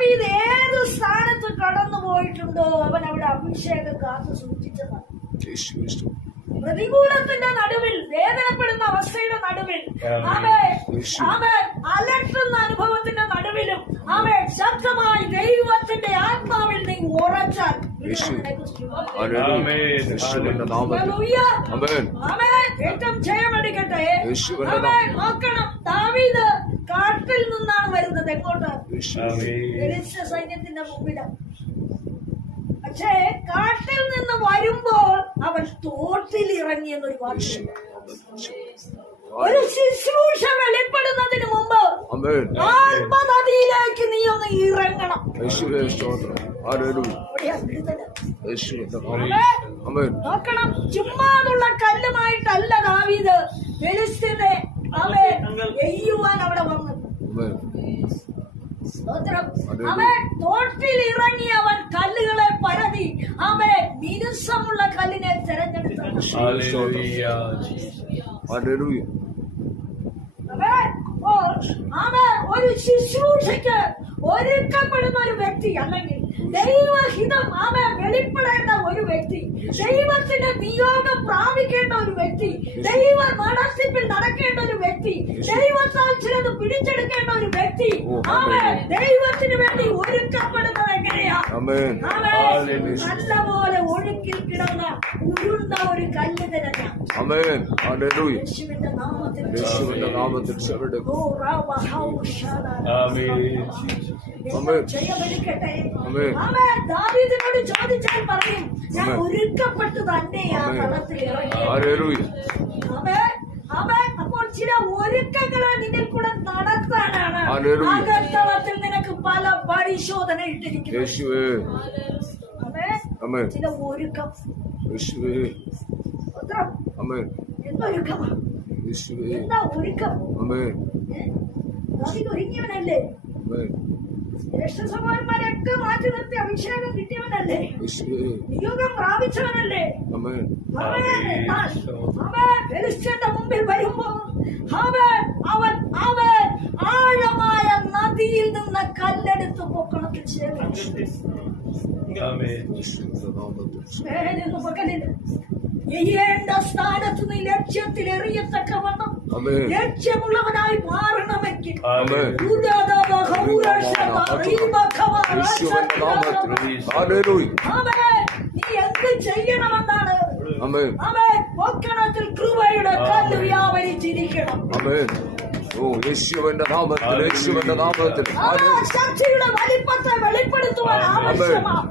ദാവീദ് ഏത് സ്ഥാനത്ത് കടന്നു പോയിട്ടുണ്ടോ? അവൻ അവിടെ അഭിഷേകം കാത്തു സൂക്ഷിച്ചതാണ്. പ്രതികൂലത്തിന്റെ നടുവിൽ വേദനപ്പെടുന്ന അവസ്ഥയുടെ നടുവിൽ അവൻ അവൻ അലട്ടുന്ന അനുഭവത്തിന്റെ നടുവിലും അവൻ ശക്തമായി ദൈവത്തിന്റെ ആത്മാവിൽ നീ ഉറച്ചാൽ യേശു. ഹല്ലേലൂയ. യേശുവിന്റെ നാമത്തിൽ. ആമേൻ. ആമേൻ. ഏറ്റവും ജയമടിക്കട്ടെ. നോക്കണം. ദാവീദ് കാട്ടിൽ നിന്നാണ് വരുന്നത് എങ്ങോട്ട്? സൈന്യത്തിന്റെ മുമ്പിലാണ് പക്ഷേ കാട്ടിൽ നിന്ന് വരുമ്പോൾ അവൻ തോട്ടിൽ ഇറങ്ങി എന്നൊരു വാക്യം ഒരു ശുശ്രൂഷ വെളിപ്പെടുന്നതിന് മുമ്പ് ആത്മനദിയിലേക്ക് നീ ഒന്ന് ഇറങ്ങണം. നോക്കണം. ചുമ്മാതുള്ള കല്ലുമായിട്ടല്ല ദാവീദ് ഫെലിസ്ത്യനെ അവിടെ വന്നത്. അവൻ തോട്ടിൽ ഇറങ്ങി അവൻ കല്ലുകളെ പരതി. അവൻ മിനുസമുള്ള കല്ലിനെ തെരഞ്ഞെടുത്തു. അവൻ ഒരു ശുശ്രൂഷയ്ക്ക് ഒരുക്കപ്പെടുന്ന ഒരു വ്യക്തി അല്ലെങ്കിൽ ദൈവഹിതം അവൻ വെളിപ്പെടേണ്ട ഒരു വ്യക്തി. ദൈവത്തിന്റെ നിയോഗം പ്രാപിക്കേണ്ട ഒരു വ്യക്തി. ദൈവ നടത്തിപ്പിൽ നടക്കേണ്ട ഒരു വ്യക്തി. ദൈവത്താൽ ചിലത് പിടിച്ചെടുക്കേണ്ട ഒരു വ്യക്തി. അവൻ ദൈവത്തിന് വേണ്ടി ഒരുക്കപ്പെടുന്നത് എങ്ങനെയാ? അവൻ നല്ലപോലെ ഒഴുക്കിൽ കിടന്ന ഉരുണ്ട ഒരു കല്ല് തിരഞ്ഞ ആമേൻ ഹല്ലേലൂയ യേശുവിന്റെ നാമത്തിൽ. Amen. ആമേൻ. ആമേൻ. ആമേൻ. ദാവീദിനോട് ചോദിച്ചാൽ പറയും ഞാൻ. ഒരുക്കപ്പെട്ട് തന്നെ ആ ആമേൻ. കളത്തിൽ ഇറങ്ങി ഹല്ലേലൂയ ആമേൻ. അപ്പോൾ ചില ഒരുക്കങ്ങളെ നിന്നിൽ കൂടെ നടത്താനാണ്. അകത്തളത്തിൽ നിനക്ക് പല പരിശോധന. ആമേൻ ചില ഒരുക്കം എന്തൊരുക്കമാണ് യേശുവേ? ദാവീദ് ഒരുങ്ങിയവനല്ലേ ആമേൻ ജ്യേഷ്ഠസഹോദരന്മാരൊക്കെ മാറ്റി നിർത്തി അഭിഷേകം കിട്ടിയവനല്ലേ നിയോഗം പ്രാപിച്ചവനല്ലേ മുമ്പിൽ വരുമ്പോ അവൻ അവൻ അവൻ ആഴമായ നദിയിൽ നിന്ന് കല്ലെടുത്ത് പൊക്കണത്തിൽ ചേർന്നു പകലിൽ എയ്യേണ്ട സ്ഥാനത്ത് നീ ലക്ഷ്യത്തിൽ എറിയത്തക്കവണ്ണം ആമേൻ ലക്ഷ്യമുള്ളവനായി മാറണമെങ്കിൽ നീ എന്ത് ചെയ്യണമെന്നാണ്? പൊക്കണത്തിൽ കൃപയുടെ കല്ല് വ്യാപരിച്ചിരിക്കണം. ആമേൻ ഓ യേശുവിന്റെ നാമത്തിൽ യേശുവിന്റെ നാമത്തിൽ. ശക്തിയുടെ വലിപ്പത്തെ വെളിപ്പെടുത്തുവാൻ ആവശ്യമാണ്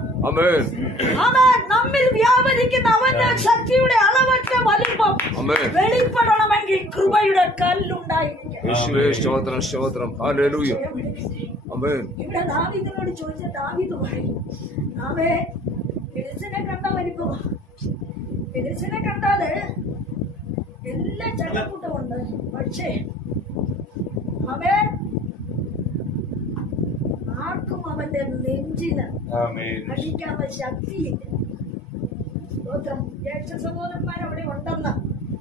നമ്മിൽ വ്യാപരിക്കുന്ന അവന്റെ ശക്തിയുടെ അളവറ്റ വലിപ്പം വെളിപ്പെടണമെങ്കിൽ കൃപയുടെ കല്ലുണ്ടായിരിക്കും സ്തോത്രം സ്തോത്രം. ഹല്ലേലൂയ ആമേൻ ഇവിടെ ദാവീദിനോട് ചോദിച്ച ദാവീദ് പറയും അവേ ഫിലിസിനെ കണ്ട വലിപ്പമാ ഫിലിസിനെ കണ്ടാൽ എല്ലാ ചട്ടക്കൂട്ടമുണ്ട് പക്ഷേ അവൻ അവന്റെ നെഞ്ചിന്. അടിക്കാനുള്ള ശക്തിയില്ല. സ്തോത്രം. ജ്യേഷ്ഠ സഹോദരന്മാർ അവിടെ ഉണ്ടെന്ന്.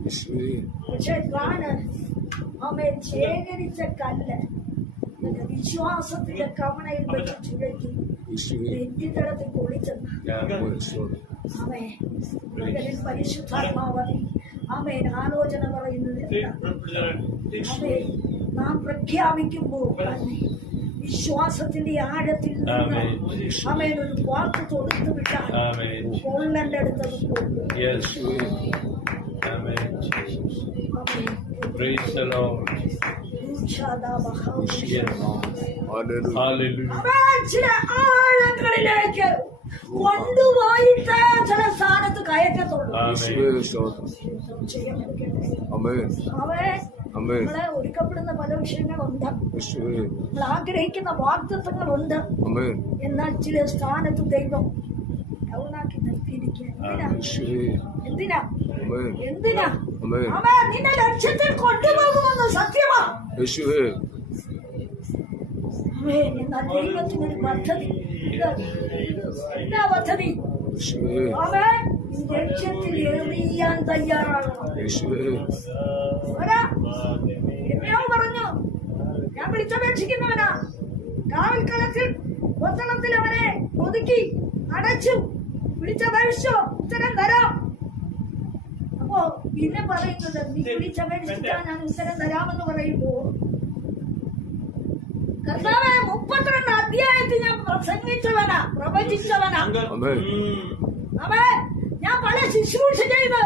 യേശുവേ. പക്ഷെ താന് അവൻ ശേഖരിച്ച കല്ല് വിശ്വാസത്തിന്റെ കവണയിൽ വെച്ച് ചുഴറ്റി നെറ്റിത്തടത്തിൽ പൊളിച്ചെന്ന് അവൻ പരിശുദ്ധാത്മാവതി അവൻ ആലോചന പറയുന്നത് നാം പ്രഖ്യാപിക്കുമ്പോൾ തന്നെ വിശ്വാസത്തിന്റെ ആഴത്തിൽ നിന്ന് ആമേൻ. ഒരു വാക്ക് തൊടുത്തു വിട്ടാൽ. Praise the Lord. ചില ആഴങ്ങളിലേക്ക് കൊണ്ടുപോയിട്ട് ചില സ്ഥാനത്ത് കയറ്റത്തുള്ളൂ. അവൻ നമ്മളെ ഒരുക്കപ്പെടുന്ന പല വിഷയങ്ങളുണ്ട്. നമ്മൾ ആഗ്രഹിക്കുന്ന വാഗ്ദത്വങ്ങളുണ്ട് ആമേൻ എന്നാൽ ചില സ്ഥാനത്ത് ദൈവം ഡൗണാക്കി നിർത്തിയിരിക്കുക. എന്തിനാ? എന്തിനാ? നിന്റെ ലക്ഷ്യത്തിൽ കൊണ്ടുപോകുമെന്ന് സത്യമാ. എന്നാൽ ദൈവത്തിനൊരു പദ്ധതി. എന്താ പദ്ധതി? അവൻ ലക്ഷ്യത്തിൽ എറിയാൻ എന്നെയോ പറഞ്ഞു. ഞാൻ വിളിച്ചപേക്ഷിക്കുന്നവനാ. കാവൽക്കളത്തിൽ പട്ടണത്തിൽ അവനെ ഒതുക്കി അടച്ചു. വിളിച്ചപേക്ഷിച്ചോ ഉത്തരം തരാം. അപ്പോ പിന്നെ പറയുന്നത് നീ വിളിച്ചപേക്ഷിച്ചാൽ ഞാൻ ഉത്തരം തരാമെന്ന് പറയുമ്പോ കർത്താവെ മുപ്പത്തിരണ്ട് അധ്യായത്തിൽ ഞാൻ പ്രസംഗിച്ചവനാ പ്രവചിച്ചവനാ. അവൻ ഞാൻ പല ശുശ്രൂഷ ചെയ്ത്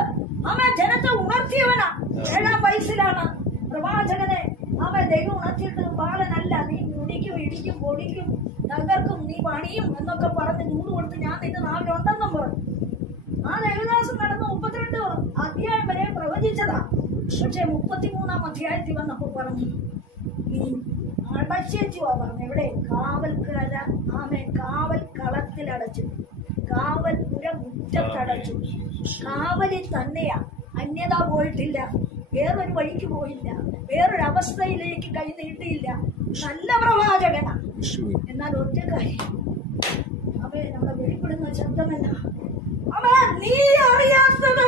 അവൻ ജനത്തെ ഉണർത്തിയവനാ. ഏഴാം വയസ്സിലാണ്. പ്രവാചകനെ അവൻ ദൈവം ഉണർത്തിയിട്ട് ബാലനല്ല നീ മുടിക്കും ഇടിക്കും പൊടിക്കും തകർക്കും നീ പണിയും എന്നൊക്കെ പറഞ്ഞ് നൂറ് കൊടുത്ത് ഞാൻ നിന്റെ നാവിലുണ്ടെന്നും പറഞ്ഞു. ആ ദേവദാസം നടന്ന മുപ്പത്തിരണ്ട് അധ്യായം വരെ പ്രവചിച്ചതാ. പക്ഷെ മുപ്പത്തിമൂന്നാം അധ്യായത്തിൽ വന്നപ്പോ പറഞ്ഞു നീ അടച്ചേച്ചുവാ പറഞ്ഞു എവിടെ? കാവൽക്കാല ആമേ കാവൽ കളത്തിലടച്ചു കാവൽപുര മുറ്റത്തടച്ചു കാവലിൽ തന്നെയാ. അന്യത പോയിട്ടില്ല. വേറൊരു വഴിക്ക് പോയില്ല. വേറൊരു അവസ്ഥയിലേക്ക് കൈ നീട്ടിയില്ല. നല്ല പ്രവാചകനാ. എന്നാൽ ഒറ്റ കാര്യം. അവയെ നമ്മളെ വെളിപ്പെടുന്ന ശബ്ദമല്ല. അവൻ നീ അറിയാത്തത്.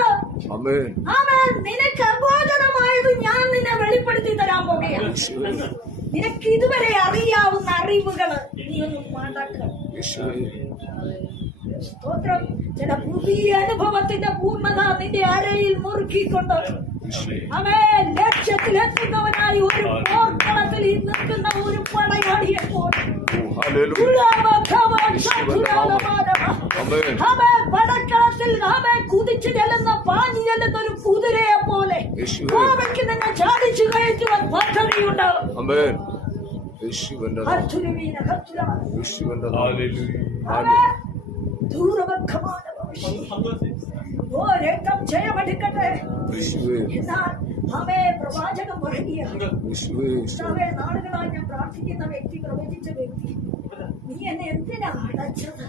അവൻ നിനക്ക് ഞാൻ നിന്നെ വെളിപ്പെടുത്തി തരാൻ പോകുകയാണ് നിനക്ക് ഇതുവരെ അറിയാവുന്ന അറിവുകൾ നീ ഒന്നും മാണ്ടാക്കണം യേശുവേ സ്തോത്രം. ചില പുതിയ അനുഭവത്തിന്റെ പൂർണത നിന്റെ അരയിൽ മുറുക്കിക്കൊണ്ട്. അവേ ലക്ഷ്യത്തിലെത്തുന്നവനായി ഒരു പോർക്കളത്തിൽ നിൽക്കുന്ന ഒരു പടയാളിയെ. അവൻ പടക്കളത്തിൽ അവൻ കുതിച്ചു ചെല്ലുന്ന പാഞ്ഞു ചെല്ലുന്ന ഒരു കുതിരയെ പോലെ. യേശുവേ. കോവയ്ക്ക് നിന്നെ ചാടിച്ചു കയറ്റുവാൻ പദ്ധതിയുണ്ട്. Amen. യേശുവന്റെ യേശുവന്റെ രക്തം ജയമെടുക്കട്ടെ എന്നാൽ അവേ പ്രവാചകം യേശുവേ കർത്താവേ, നാളുകളായി ഞാൻ പ്രാർത്ഥിക്കുന്ന വ്യക്തി പ്രവചിച്ച വ്യക്തി. നീ എന്നെ എന്തിനാ അടച്ചത്?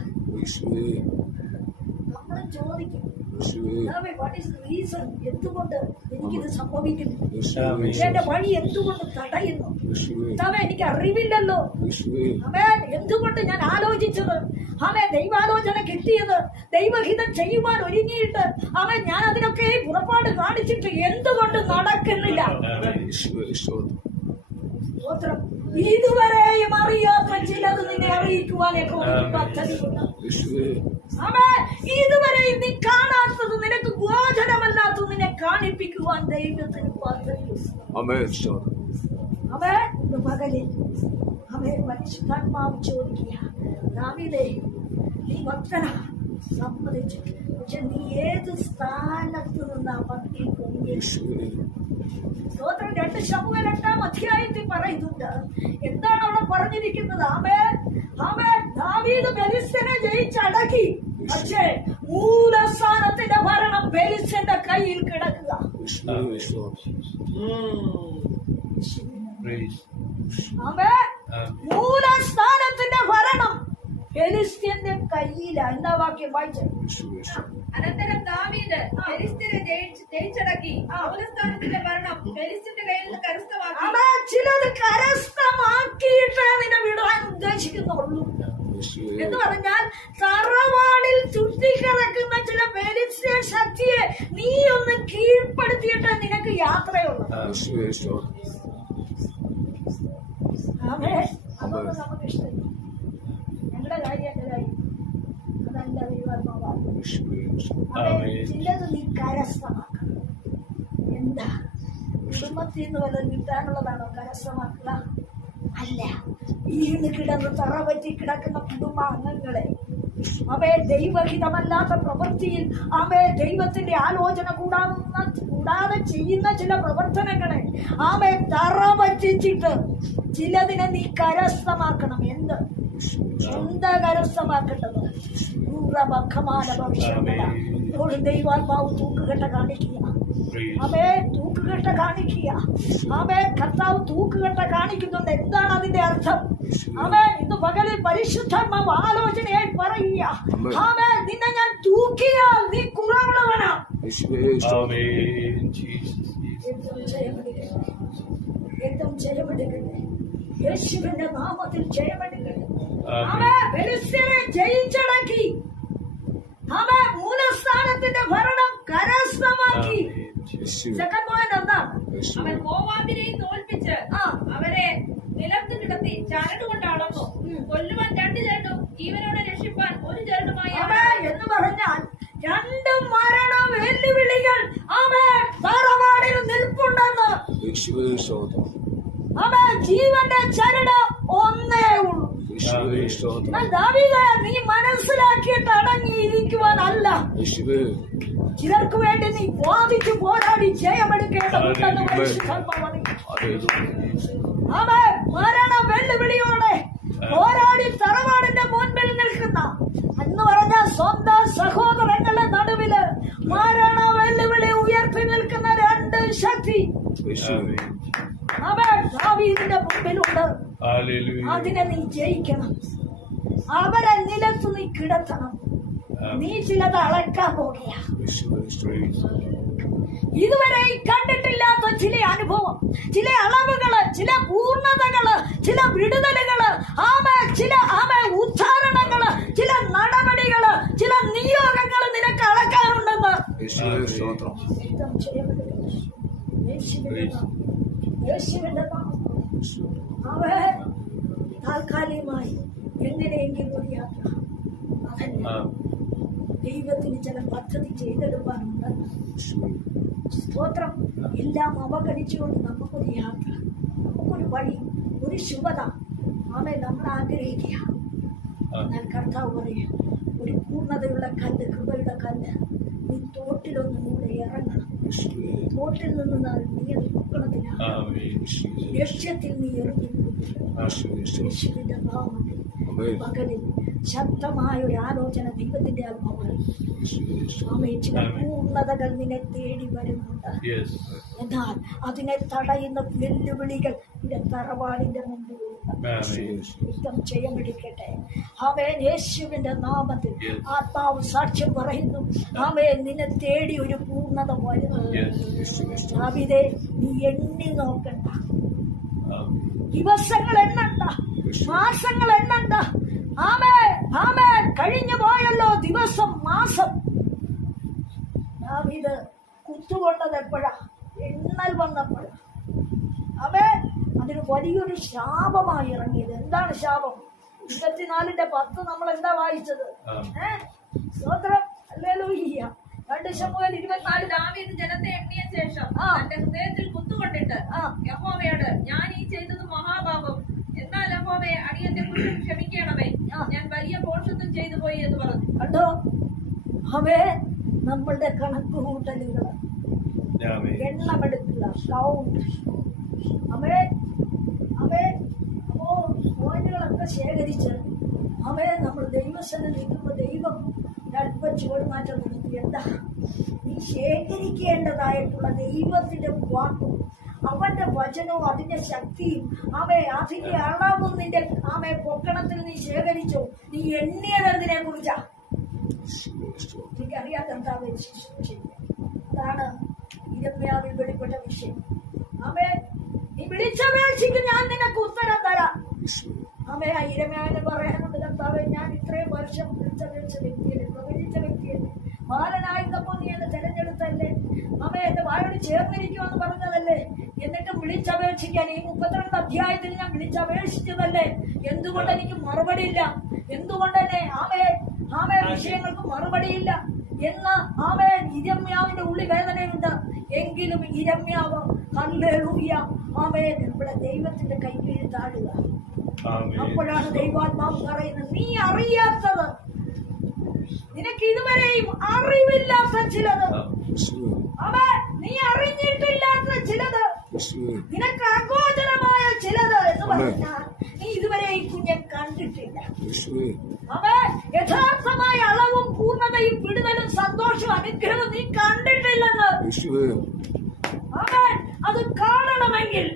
നമ്മൾ ചോദിക്കും. എന്തുകൊണ്ട് എനിക്കിത് സംഭവിക്കുന്നു? എന്റെ വഴി എന്തുകൊണ്ട് തടയുന്നു? എനിക്ക് അറിവില്ലല്ലോ. എന്തുകൊണ്ട് ഞാൻ ആലോചിച്ചത്? അവ ദൈവാലോചന കിട്ടിയത് ദൈവഹിതം ചെയ്യുവാൻ ഒരുങ്ങിയിട്ട് അവൻ ഞാൻ അതിനൊക്കെ പുറപ്പാട് കാണിച്ചിട്ട് എന്തുകൊണ്ട് നടക്കുന്നില്ല. ഇതുവരെയും അറിയാത്ത ചിലത് നിന്നെ അറിയിക്കുവാനൊക്കെ പദ്ധതിയുണ്ട് ഇതുവരെയും നീ നിന്നെ കാണിപ്പിക്കുവാൻ ദൈവത്തിന് പദ്ധതിയുണ്ട് അമേ സ്തോത്രം. അവൻ ഇന്ന് പകലിൽ അവൻ പരിശുദ്ധാത്മാവ് ചോദിക്കുക ദാവീദേ നീ ഭക്തനാ സമ്മതിച്ചു പക്ഷെ നീ ഏത് സ്ഥാനത്ത് നിന്നാ ഭക്തി പൊങ്ങിയത് യേശുവേ സ്തോത്രം രണ്ട് ശമുവ രണ്ടാം അധ്യായത്തിൽ പറയുന്നുണ്ട് എന്താണ് അവിടെ പറഞ്ഞിരിക്കുന്നത്? ആമേ ആമേ ദാവീദ് ബെലിസ്തനെ ജയിച്ചടക്കി പക്ഷേ മൂലസ്ഥാനത്തിന്റെ ഭരണം ബെലിസ്തന്റെ കയ്യിൽ കിടക്കുക. യേശുവേ. മൂലസ്ഥാനത്തിന്റെ ഭരണം ഫെലിസ്ത്യന്റെ കയ്യില. എന്താ വാക്യം? വായിച്ചത്. അനന്തരം ദാവീദ് ഫെലിസ്ത്യരെ ജയിച്ച്- ജയിച്ചടക്കി. ആ. ഭരണം. ഫെലിസ്ത്യന്റെ കയ്യിൽ നിന്ന് കരസ്ഥമാക്കി. ചിലത് കരസ്ഥമാക്കിയിട്ടേ നിന്നെ വിടാൻ ഉദ്ദേശിക്കുന്നുള്ളൂ. എന്ന് പറഞ്ഞാൽ തറവാടിൽ ചുറ്റിക്കിടക്കുന്ന ചില ഫെലിസ്ത്യ ശക്തിയെ നീ ഒന്ന് കീഴ്പ്പെടുത്തിയിട്ടേ നിനക്ക് യാത്രയുള്ളൂ. അതൊന്നും നമുക്ക് ഇഷ്ടമില്ല. ഞങ്ങളുടെ കാര്യം എന്റെ കാര്യം അതല്ല ആമേൻ. ചിലത് നീ കരസ്ഥമാക്കണം. എന്താ? കുടുംബത്തിൽ നിന്ന് വല്ലതും കിട്ടാനുള്ളതാണോ കരസ്ഥമാക്കുക? അല്ല. വീണ് കിടന്ന് തറ പറ്റി കിടക്കുന്ന കുടുംബാംഗങ്ങളെ അവയെ ദൈവഹിതമല്ലാത്ത പ്രവൃത്തിയിൽ അവയെ ദൈവത്തിന്റെ ആലോചന കൂടാവുന്ന കൂടാതെ ചെയ്യുന്ന ചില പ്രവർത്തനങ്ങളെ ആമേ തറ പറ്റിച്ചിട്ട് ചിലതിനെ നീ കരസ്ഥമാക്കണം. എന്ത്? എന്താ കരസ്ഥമാക്കേണ്ടത്. ദൈവാത്മാവ് തൂക്കുകെട്ട കാണിക്കുക. അവേ തൂക്കുകെട്ട കാണിക്കുക. അവേ കർത്താവ് തൂക്കുകെട്ട കാണിക്കുന്നുണ്ട്. എന്താണ് അതിന്റെ അർത്ഥം? അവേ ഇന്ന് പകലിൽ പരിശുദ്ധ ആലോചനയായി പറയുക. അവേ നിന്നെ ഞാൻ തൂക്കിയാൽ നീ കുറവുള്ളവനാ. ഏറ്റവും ജയമെടുക്കട്ടെ യേശുവിന്റെ നാമത്തിൽ ജയമെടുക്കട്ടെ ജയിച്ചടക്കി അവൻ മൂലസ്ഥാനത്തിന്റെ ഭരണം കരസ്ഥമാക്കി സെക്കൻഡ് പോയിന്റ് എന്താണ് അവൻ തോൽപ്പിച്ച് അവരെ നിലത്ത് കിടത്തി ചരട് കൊണ്ട് അളന്നു കൊല്ലുവാൻ രണ്ട് ചരടും. പറഞ്ഞാൽ രണ്ട് വെല്ലുവിളികൾ അവൻ തറവാടിൽ നിൽപ്പുണ്ടെന്ന്. യേശുവേ സ്തോത്രം അവൻ ജീവന്റെ ചരട് ഒന്നേ ഉള്ളൂ. യേശുവേ സ്തോത്രം ദാവീദേ, നീ മനസ്സിലാക്കിയിട്ട് അടങ്ങിയിരിക്കുവാനല്ല. യേശുവേ. ചിലർക്ക് വേണ്ടി നീ വാദിച്ചു പോരാടി ജയമെടുക്കേണ്ടതുണ്ടെന്ന് പരിശുദ്ധാത്മാവ് അറിയിച്ചു. ഹല്ലേലൂയ അവൻ മരണ വെല്ലുവിളിയോടെ പോരാടി തറവാടിന്റെ മുൻപിൽ നിൽക്കുന്ന എന്ന് പറഞ്ഞ സ്വന്തം സഹോദരങ്ങളുടെ നടുവിൽ മരണ ഉയർത്തി നിൽക്കുന്ന രണ്ട് ശക്തി. അവൻ ദാവീദിന്റെ മുമ്പിലുണ്ട്. അതിനെ നീ ജയിക്കണം. അവരെ നിലത്ത് നീ കിടത്തണം. നീ ചിലത് അളക്കാൻ പോകുക ഇതുവരെ കണ്ടിട്ടില്ലാത്ത ചില അനുഭവം ചില അളവുകൾ ചില പൂർണതകൾ ചില വിടുതലുകൾ ആമ ചില ആമ ഉച്ചാരണങ്ങൾ ചില നടപടികൾ ചില നിയോഗങ്ങൾ നിനക്ക് അളക്കാറുണ്ടെന്ന് യേശുവേ സ്തോത്രം. അവൻ താൽക്കാലികമായി എങ്ങനെയെങ്കിലും ഒരു യാത്ര അതല്ല ദൈവത്തിന് ചില പദ്ധതി ചെയ്തെടുക്കാനുണ്ട് സ്തോത്രം എല്ലാം അവഗണിച്ചുകൊണ്ട് നമുക്കൊരു യാത്ര നമുക്കൊരു വഴി ഒരു ശുഭത ആമെ നമ്മൾ ആഗ്രഹിക്കുക എന്നാൽ കർത്താവ് പറയുക ഒരു പൂർണതയുള്ള കല്ല് കൃപയുടെ കല്ല് നീ തോട്ടിലൊന്നും കൂടെ ഇറങ്ങണം. തോട്ടിൽ നിന്ന് ന- നീ. യേശുവേ. ലക്ഷ്യത്തിൽ നീ എറിഞ്ഞു യേശുവേ ശക്തമായ ഒരു ആലോചന ദൈവത്തിന്റെ അനുഭവമാണ് ചില. പൂർണതകൾ നിന്നെ തേടി വരുന്നുണ്ട്. എന്നാൽ അതിനെ തടയുന്ന വെല്ലുവിളികൾ നിന്റെ തറവാടിന്റെ മുമ്പിൽ. യുദ്ധം ചെയ്യാൻ അവൻ യേശുവിന്റെ നാമത്തിൽ. ആത്മാവ് സാക്ഷ്യം പറയുന്നു. അവൻ നിന്നെ തേടി ഒരു പൂർണത വരുന്നു. അവിടെ നീ എണ്ണി നോക്കണ്ട. ദിവസങ്ങൾ എണ്ണണ്ട. മാസങ്ങൾ എണ്ണണ്ട. ആമേ ആമേ കഴിഞ്ഞു പോയല്ലോ ദിവസം മാസം. ഇത് കുത്തുകൊണ്ടത് എപ്പോഴാ? എണ്ണൽ വന്നപ്പോഴാ. ആമേ അതിന് വലിയൊരു ശാപമായി ഇറങ്ങിയത്. എന്താണ് ശാപം? ഇരുപത്തിനാലിന്റെ പത്ത് നമ്മൾ എന്താ വായിച്ചത്? Amen. ഏ? സ്തോത്രം. അല്ലേലൂയ്യ രണ്ട് ശമുവേൽ ഇരുപത്തിനാല് ദാവീദ് ജനത്തെ എണ്ണിയ ശേഷം ആ. തന്റെ ഹൃദയത്തിൽ കുത്തുകൊണ്ടിട്ട് ആ. യഹോവയോട് ഞാൻ ഈ ചെയ്തത് മഹാപാപം. എന്നാൽ യഹോവയെ അടിയന്റെ കുറ്റം ക്ഷമിക്കണമേ. ഞാൻ വലിയ പോഷത്വം ചെയ്തു പോയി എന്ന് പറഞ്ഞു. കണ്ടോ? അവേ നമ്മളുടെ കണക്ക് കൂട്ടലുകൾ. എണ്ണമെടുക്കുക കൗണ്ട് അവേ അവേ അപ്പോ പോയിന്റുകളൊക്കെ ശേഖരിച്ച് അവയെ നമ്മൾ ദൈവസ്ഥനെ നിൽക്കുമ്പോൾ ദൈവം അല്പ ചുവടുമാറ്റം നടത്തി. എന്താ? നീ ശേഖരിക്കേണ്ടതായിട്ടുള്ള ദൈവത്തിന്റെ വാക്കും അവന്റെ വചനവും അതിന്റെ ശക്തിയും അവയെ അതിന്റെ അളവും നിന്റെ ആമെ പൊക്കണത്തിൽ നീ ശേഖരിച്ചു. നീ എണ്ണിയതെന്തിനെ കുറിച്ചാ? യേശുവേ സ്തോത്രം എനിക്കറിയാത്ത എന്താ അതാണ് ഇരമ്യാവിൽ വെളിപ്പെട്ട വിഷയം. അവേ നീ വിളിച്ചപേക്ഷിക്ക് ഞാൻ നിനക്ക് ഉത്തരം തരാം. ആമേ ആ ഇരമ്യാവിനെ പറയാനുണ്ട് കർത്താവെ ഞാൻ ഇത്രയും വർഷം വിളിച്ചപേക്ഷിച്ച വ്യക്തിയല്ലേ പ്രവചിച്ച വ്യക്തിയല്ലേ. ബാലനായിരുന്നപ്പോൾ നീ എന്നെ തെരഞ്ഞെടുത്തല്ലേ. അമ്മ എന്റെ വായോട് ചേർന്നിരിക്കുമെന്ന് എന്നിട്ട് വിളിച്ചപേക്ഷിക്കാൻ ഈ മുപ്പത്തിരണ്ട് അധ്യായത്തിൽ ഞാൻ വിളിച്ചപേക്ഷിച്ചതല്ലേ? എന്തുകൊണ്ട് എനിക്ക് മറുപടിയില്ല? എന്തുകൊണ്ട് തന്നെ ആമേ ആമേ. വിഷയങ്ങൾക്ക് മറുപടിയില്ല. എന്ന് ആമേ ഇരമ്യാവിന്റെ ഉള്ളി വേദനയുണ്ട്. എങ്കിലും ഇരമ്യാവ് ഹല്ലേലൂയ. ആമേ നമ്മുടെ ദൈവത്തിന്റെ കൈ കീഴിൽ താഴുക. അപ്പോഴാണ് ദൈവാത്മാവ് പറയുന്നത് നീ അറിയാത്തത്. നിനക്ക് ഇതുവരെയും അറിവില്ലാത്ത ചിലത് യേശുവേ അവൻ നീ അറിഞ്ഞിട്ടില്ലാത്ത ചിലത് യേശുവേ നിനക്ക് അഗോചരമായ ചിലത് എന്ന് പറഞ്ഞാൽ നീ ഇതുവരെ ഈ കുഞ്ഞെ കണ്ടിട്ടില്ല യേശുവേ അവൻ യഥാർത്ഥമായ അളവും പൂർണതയും വിടുതലും സന്തോഷവും അനുഗ്രഹവും നീ കണ്ടിട്ടില്ലെന്ന് യേശുവേ അവൻ അത് കാണണമെങ്കിൽ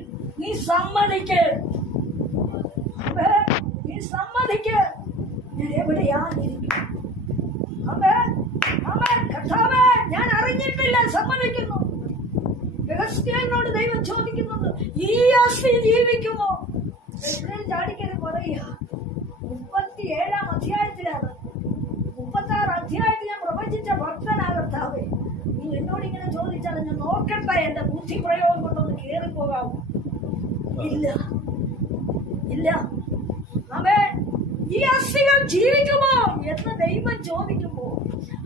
നീ സമ്മതിക്ക് അവൻ നീ സമ്മതിക്ക് ഞാൻ എവിടെയായിരിക്കും അവൻ അവൻ കർത്താവേ ഞാൻ അറിഞ്ഞിട്ടില്ല സമ്മതിക്കുന്നു ഫിലിസ്തീനോട് ദൈവം ചോദിക്കുന്നുണ്ട് ഈ അസ്ഥി ജീവിക്കുമോ? ചാടിക്കൽ പറയുക. മുപ്പത്തി ഏഴാം അധ്യായത്തിലാണ്. മുപ്പത്തി ആറ് അധ്യായത്തിൽ ഞാൻ പ്രവചിച്ച ഭക്തനാകർത്താവേ നീ എന്നോട് ഇങ്ങനെ ചോദിച്ചാൽ ഞാൻ നോക്കട്ടെ എന്റെ ബുദ്ധി പ്രയോഗം കൊണ്ടൊന്ന് കയറിപ്പോകാവൂ ഇല്ല. ഇല്ല. അവേ ഈ അസ്ഥികൾ ജീവിക്കുമോ എന്ന് ദൈവം ചോദിക്കുമ്പോ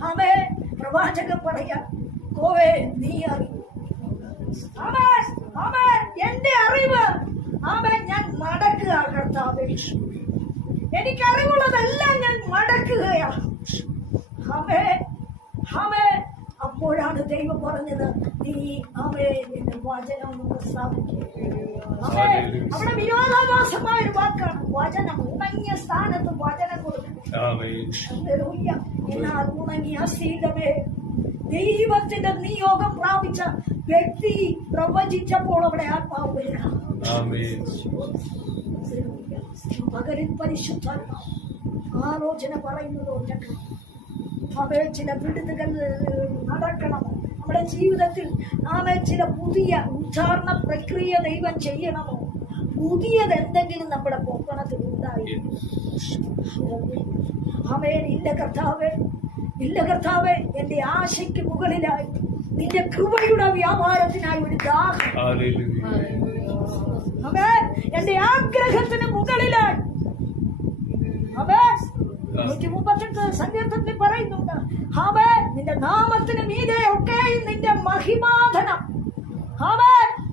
അവേ പ്രവാചകൻ പറയാ കോവേ നീ അറിയൂ അവൻ അവൻ എന്റെ അറിവ്. അവൻ ഞാൻ മടക്കുക കർത്താവേ എനിക്ക് അറിവുള്ളതെല്ലാം ഞാൻ മടക്കുകയാ അവേ അവേ അപ്പോഴാണ് ദൈവം പറഞ്ഞത് നീ അവേ നിന്റെ വചനം അവിടെ വിരോധാഭാസമായ ഒരു വാക്കാണ്. വചനം ഉണങ്ങിയ സ്ഥാനത്ത് വചനം കൊടുക്കണം. എന്നാൽ ഉണങ്ങിയ സീതമേ ദൈവത്തിന്റെ നിയോഗം പ്രാപിച്ച വ്യക്തി പ്രവചിച്ചപ്പോൾ അവിടെ ആത്മാവ് വരിക ആമേൻ പരിശുദ്ധാത്മാവ് ആലോചന പറയുന്നത് ഒറ്റയ്ക്ക്. അവയെ ചില വിടുതകൾ നടക്കണം. നമ്മുടെ ജീവിതത്തിൽ നാളെ ചില പുതിയ ഉച്ചാരണ പ്രക്രിയ ദൈവം ചെയ്യണമോ? പുതിയത് എന്തെങ്കിലും നമ്മുടെ പൊക്കണത്തിൽ ഉണ്ടായി. അവൻ ഇല്ല കർത്താവേ ഇല്ല കർത്താവേ എന്റെ ആശയ്ക്ക് മുകളിലായി. നിന്റെ കൃപയുടെ വ്യാപാരത്തിനായി ഒരു ദാഹം. എന്റെ ആഗ്രഹത്തിന് മുകളിലാണ് നൂറ്റി മുപ്പത്തെട്ട് പറയുന്നുണ്ട്. അവേ നിന്റെ നാമത്തിന് മീതെ ഒക്കെയും നിന്റെ മഹിമാധനം.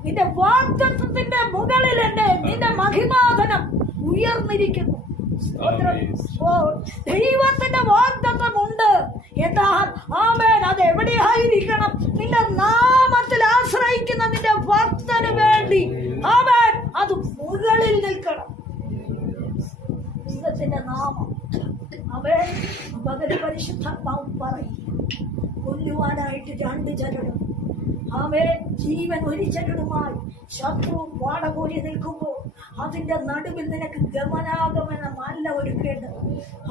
നിന്റെ വാഗ്ദത്വത്തിന്റെ മുകളിൽ എന്റെ നിന്റെ മഹിമാധനം ഉയർന്നിരിക്കുന്നു. ദൈവത്തിന്റെ വാഗ്ദത്വമുണ്ട് എന്നാൽ ആമേൻ. അത് എവിടെയായിരിക്കണം? നിന്റെ നാമത്തിൽ ആശ്രയിക്കുന്ന നിന്റെ ഭക്തന് വേണ്ടി. ആമേൻ. അത് മുകളിൽ നിൽക്കണം. നാമം. അവൻ പകൽ പരിശുദ്ധാത്മാവ് പറയും. കൊല്ലുവാനായിട്ട് രണ്ട് ചരടും അവൻ ജീവൻ ഒരിച്ചലുമായി ശത്രു പാടകൂലി നിൽക്കുമ്പോൾ അതിന്റെ നടുവിൽ നിനക്ക് ഗമനാഗമനമല്ല ഒരുക്കേണ്ടത്.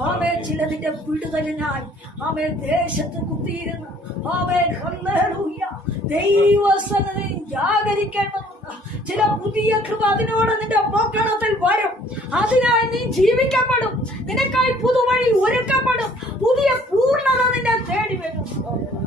ആമേ ചിലതിന്റെ വിടുതലിനായി ആമേ ദേശത്ത് കുത്തിയിരുന്ന ആമേ ഹല്ലൂയ ദൈവസനതയും ജാഗരിക്കേണ്ടതുണ്ട്. ചില പുതിയ കൃപ അതിനോട് നിന്റെ പോക്കണത്തിൽ വരും. അതിനായി നീ ജീവിക്കപ്പെടും. നിനക്കായി പുതുവഴി ഒരുക്കപ്പെടും. പുതിയ പൂർണത നിന്നെ തേടി വരും.